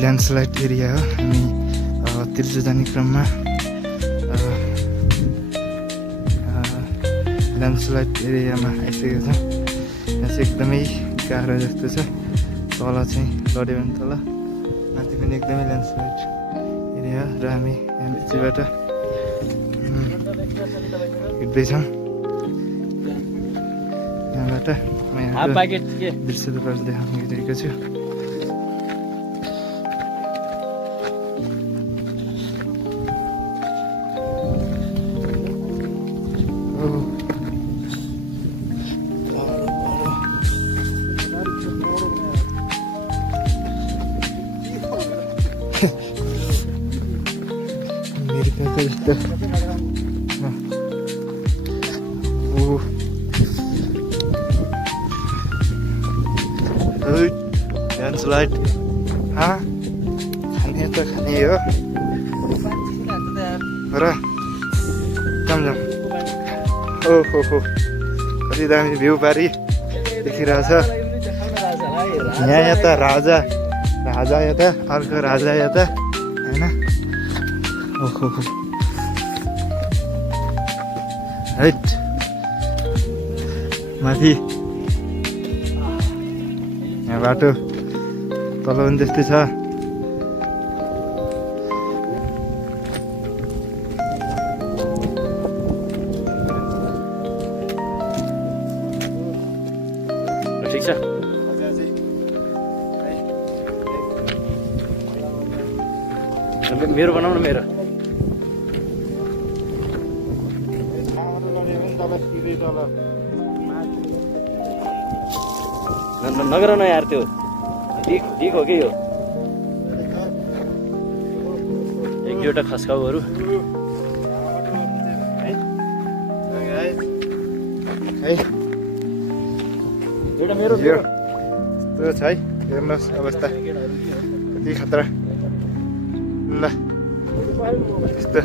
Landslide area हो। हामी तिर्जो जाने क्रममा ल्यान्डस्लाइड एरियामा आइसकेको छौँ। यहाँ चाहिँ एकदमै गाह्रो जस्तो छ। तल चाहिँ लड्यो भने तल, माथि पनि एकदमै ल्यान्डस्लाइड एरिया र हामी यहाँ बिचबाट हिँड्दैछौँ। यहाँबाट म यहाँको दृश्य तपाईँहरू देखाउन गइरहेको छु। ल्यान्डस्लाइड खाने त खाने हो र जाम ओहो हो कति दामी भ्यू पारी देखिरहेछ। यहाँ यता राजा यता, अर्को राजा यता होइन। ओहो हैट माथि यहाँ बाटो तल पनि त्यस्तै छ। ठिक छ, मेरो बनाऊ न। मेरो नगर न यार, त्यो ठिक हो कि यो एक दुईवटा खस्काउहरू। यस्तो छ है, हेर्नुहोस् अवस्था कति खतरा। ल यस्तो